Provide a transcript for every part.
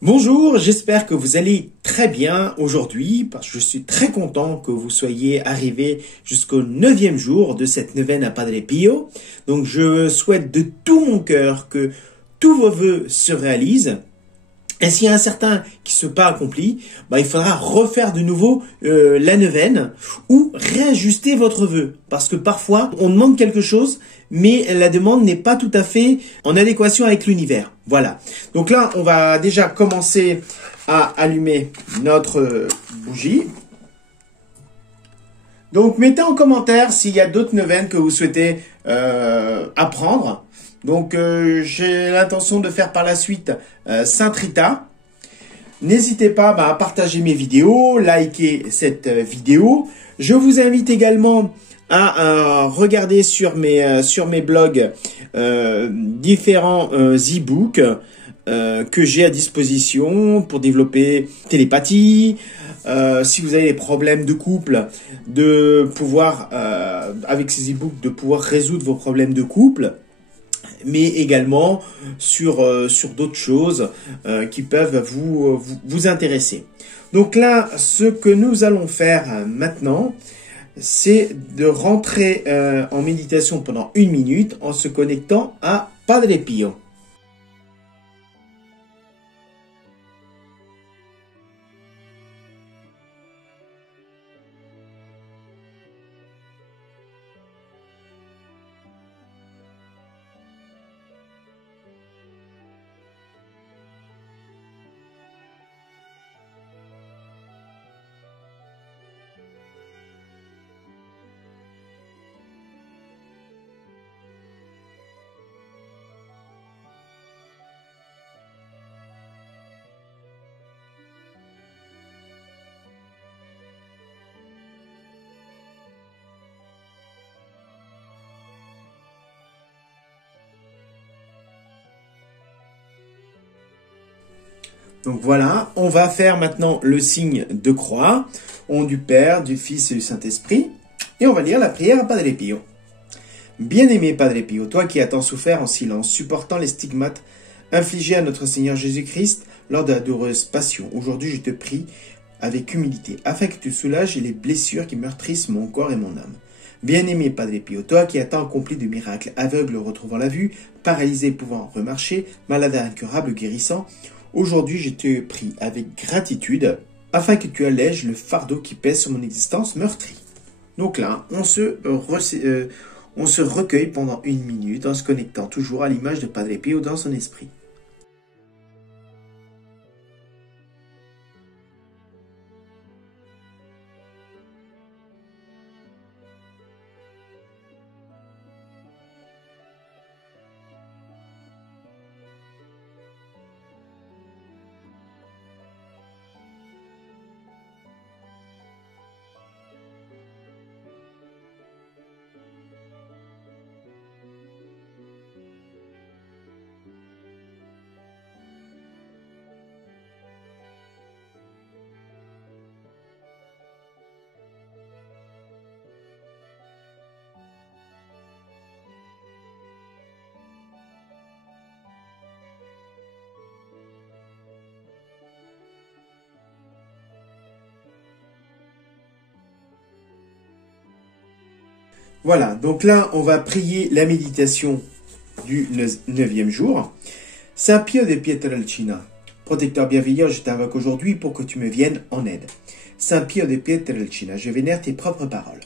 Bonjour, j'espère que vous allez très bien aujourd'hui parce que je suis très content que vous soyez arrivés jusqu'au 9e jour de cette neuvaine à Padre Pio. Donc je souhaite de tout mon cœur que tous vos vœux se réalisent. Et s'il y a un certain qui ne sont pas accompli, il faudra refaire de nouveau la neuvaine ou réajuster votre vœu. Parce que parfois, on demande quelque chose, mais la demande n'est pas tout à fait en adéquation avec l'univers. Voilà. Donc là, on va déjà commencer à allumer notre bougie. Donc, mettez en commentaire s'il y a d'autres neuvaines que vous souhaitez apprendre. Donc, j'ai l'intention de faire par la suite Sainte Rita. N'hésitez pas à partager mes vidéos, liker cette vidéo. Je vous invite également à regarder sur mes blogs différents e-books que j'ai à disposition pour développer télépathie. Si vous avez des problèmes de couple, de pouvoir, avec ces e-books, de pouvoir résoudre vos problèmes de couple, mais également sur d'autres choses qui peuvent vous intéresser. Donc là, ce que nous allons faire maintenant, c'est de rentrer en méditation pendant 1 minute en se connectant à Padre Pio. Donc voilà, on va faire maintenant le signe de croix, au nom du Père, du Fils et du Saint-Esprit, et on va lire la prière à Padre Pio. Bien-aimé Padre Pio, toi qui as tant souffert en silence, supportant les stigmates infligés à notre Seigneur Jésus-Christ lors de la douloureuse passion, aujourd'hui je te prie avec humilité, afin que tu soulages les blessures qui meurtrissent mon corps et mon âme. Bien-aimé Padre Pio, toi qui as tant accompli de miracles, aveugle retrouvant la vue, paralysé pouvant remarcher, malade incurable guérissant, aujourd'hui, je te prie avec gratitude afin que tu allèges le fardeau qui pèse sur mon existence meurtrie. Donc là, on se recueille pendant 1 minute en se connectant toujours à l'image de Padre Pio dans son esprit. Voilà, donc là, on va prier la méditation du 9e jour. Saint Pio de Pietrelcina, protecteur bienveillant, je t'invoque aujourd'hui pour que tu me viennes en aide. Saint Pio de Pietrelcina, je vénère tes propres paroles.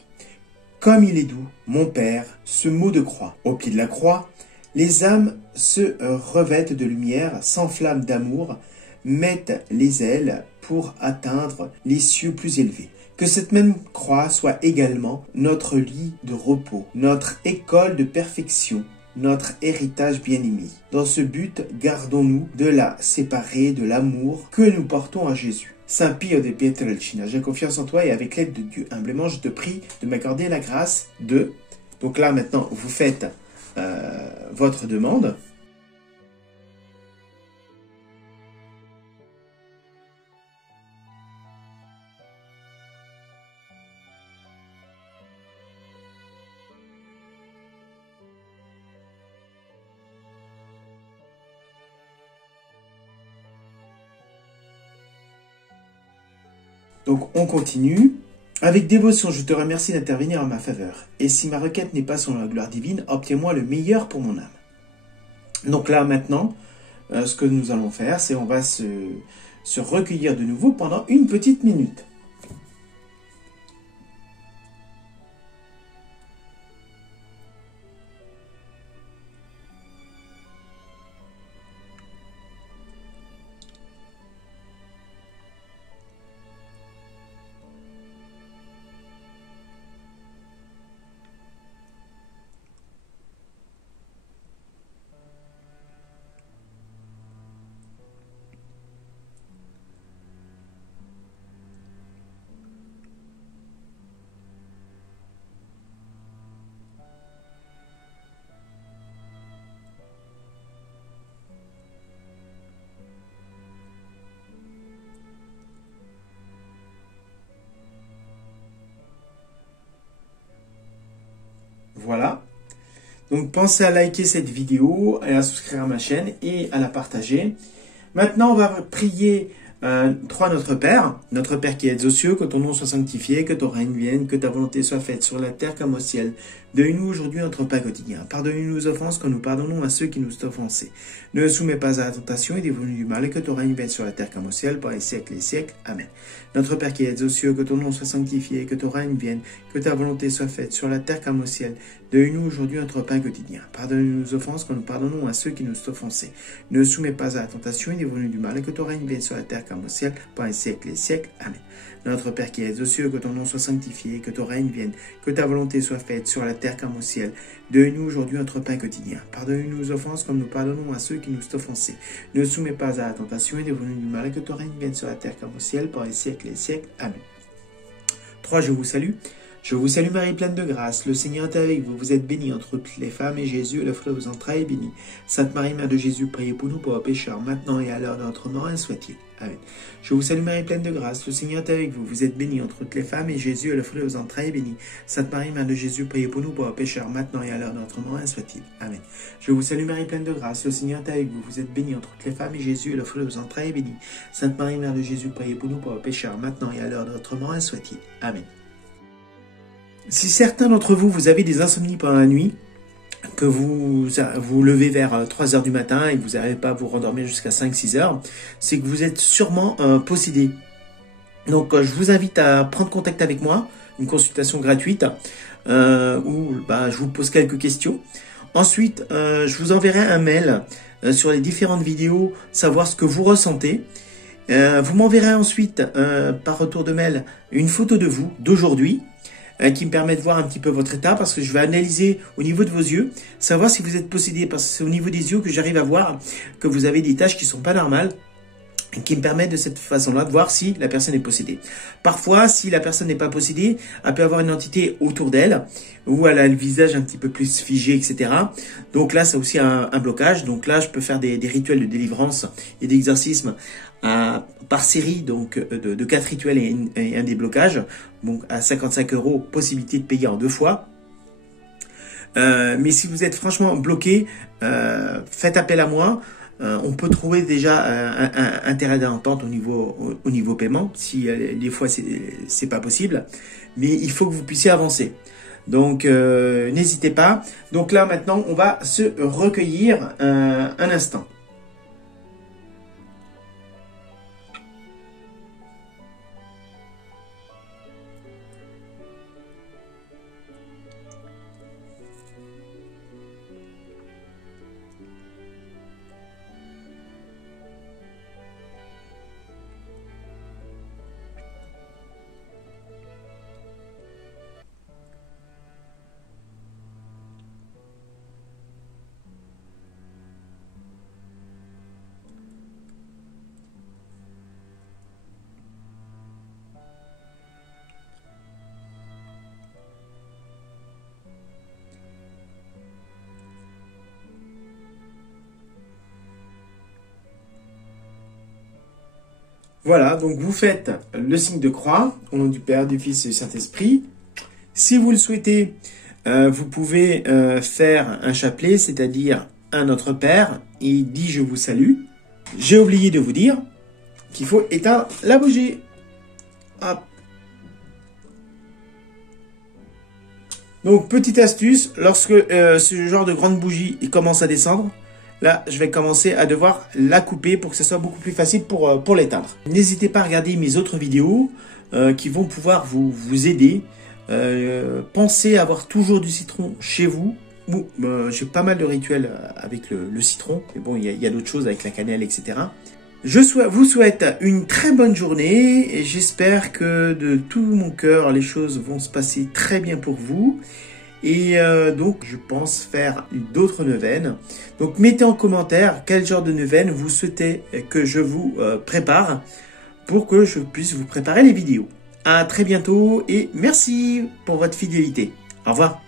Comme il est doux, mon Père, ce mot de croix. Au pied de la croix, les âmes se revêtent de lumière, s'enflamment d'amour, mettent les ailes pour atteindre les cieux plus élevés. Que cette même croix soit également notre lit de repos, notre école de perfection, notre héritage bien-aimé. Dans ce but, gardons-nous de la séparer de l'amour que nous portons à Jésus. Saint Pio de Pietrelcina, j'ai confiance en toi et avec l'aide de Dieu, humblement, je te prie de m'accorder la grâce de... Donc là, maintenant, vous faites votre demande. Donc, on continue. Avec dévotion, je te remercie d'intervenir en ma faveur. Et si ma requête n'est pas sur la gloire divine, obtiens-moi le meilleur pour mon âme. Donc là, maintenant, ce que nous allons faire, c'est on va se recueillir de nouveau pendant une petite minute. Voilà. Donc, pensez à liker cette vidéo, et à souscrire à ma chaîne et à la partager. Maintenant, on va prier trois Notre Père. Notre Père qui es aux cieux, que ton nom soit sanctifié, que ton règne vienne, que ta volonté soit faite sur la terre comme au ciel. Donne-nous aujourd'hui notre pain quotidien. Pardonne-nous nos offenses, comme nous pardonnons à ceux qui nous ont offensés. Ne soumets pas à la tentation et délivre-nous du mal, et que ton règne vienne sur la terre comme au ciel, par les siècles et les siècles. Amen. Notre Père qui es aux cieux, que ton nom soit sanctifié, que ton règne vienne, que ta volonté soit faite sur la terre comme au ciel. Donne-nous aujourd'hui notre pain quotidien. Pardonne-nous nos offenses, comme nous pardonnons à ceux qui nous ont offensés. Ne soumets pas à la tentation et délivre-nous du mal, et que ton règne vienne sur la terre comme au ciel, par les siècles et les siècles. Amen. Notre Père qui es aux cieux, que ton nom soit sanctifié, que ton règne vienne, que ta volonté soit faite sur la terre comme au ciel. Donne-nous aujourd'hui notre pain quotidien. Pardonne-nous nos offenses comme nous pardonnons à ceux qui nous ont offensés. Ne soumets pas à la tentation et délivre-nous du mal, et que ton règne vienne sur la terre comme au ciel, par les siècles et les siècles. Amen. 3. Je vous salue. Je vous salue Marie, pleine de grâce. Le Seigneur est avec vous. Vous êtes bénie entre toutes les femmes, et Jésus, le fruit de vos entrailles, est béni. Sainte Marie, Mère de Jésus, priez pour nous pauvres pécheurs, maintenant et à l'heure de notre mort, ainsi soit-il. Amen. Je vous salue Marie, pleine de grâce. Le Seigneur est avec vous. Vous êtes bénie entre toutes les femmes, et Jésus, le fruit de vos entrailles, est béni. Sainte Marie, Mère de Jésus, priez pour nous pauvres pécheurs, maintenant et à l'heure de notre mort, ainsi soit-il. Amen. Je vous salue Marie, pleine de grâce. Le Seigneur est avec vous. Vous êtes bénie entre toutes les femmes, et Jésus, le fruit de vos entrailles, est béni. Sainte Marie, Mère de Jésus, priez pour nous pauvres pécheurs, maintenant et à l'heure de notre mort, ainsi soit-il. Amen. Si certains d'entre vous, vous avez des insomnies pendant la nuit, que vous levez vers 3 heures du matin et que vous n'arrivez pas à vous rendormir jusqu'à 5-6 heures, c'est que vous êtes sûrement possédé. Donc, je vous invite à prendre contact avec moi, une consultation gratuite, où je vous pose quelques questions. Ensuite, je vous enverrai un mail sur les différentes vidéos, savoir ce que vous ressentez. Vous m'enverrez ensuite, par retour de mail, une photo de vous, d'aujourd'hui, qui me permet de voir un petit peu votre état, parce que je vais analyser au niveau de vos yeux, savoir si vous êtes possédé, parce que c'est au niveau des yeux que j'arrive à voir que vous avez des taches qui sont pas normales, et qui me permettent de cette façon-là de voir si la personne est possédée. Parfois, si la personne n'est pas possédée, elle peut avoir une entité autour d'elle, où elle a le visage un petit peu plus figé, etc. Donc là, c'est aussi un blocage. Donc là, je peux faire des rituels de délivrance et d'exorcisme par série, donc de 4 rituels et un déblocage. Donc à 55 €, possibilité de payer en 2 fois. Mais si vous êtes franchement bloqué, faites appel à moi. On peut trouver déjà un terrain d'entente au niveau paiement, si des fois c'est pas possible, mais il faut que vous puissiez avancer. Donc n'hésitez pas. Donc là maintenant on va se recueillir un instant. Voilà, donc vous faites le signe de croix, au nom du Père, du Fils et du Saint-Esprit. Si vous le souhaitez, vous pouvez faire un chapelet, c'est-à-dire un Notre Père, et dit je vous salue. J'ai oublié de vous dire qu'il faut éteindre la bougie. Hop. Donc, petite astuce, lorsque ce genre de grande bougie il commence à descendre, là, je vais commencer à devoir la couper pour que ce soit beaucoup plus facile pour l'éteindre. N'hésitez pas à regarder mes autres vidéos qui vont pouvoir vous aider. Pensez à avoir toujours du citron chez vous. Bon, j'ai pas mal de rituels avec le citron, mais bon, il y a d'autres choses avec la cannelle, etc. Je vous souhaite une très bonne journée et j'espère que de tout mon cœur, les choses vont se passer très bien pour vous. Et donc, je pense faire d'autres neuvaines. Donc, mettez en commentaire quel genre de neuvaine vous souhaitez que je vous prépare pour que je puisse vous préparer les vidéos. À très bientôt et merci pour votre fidélité. Au revoir.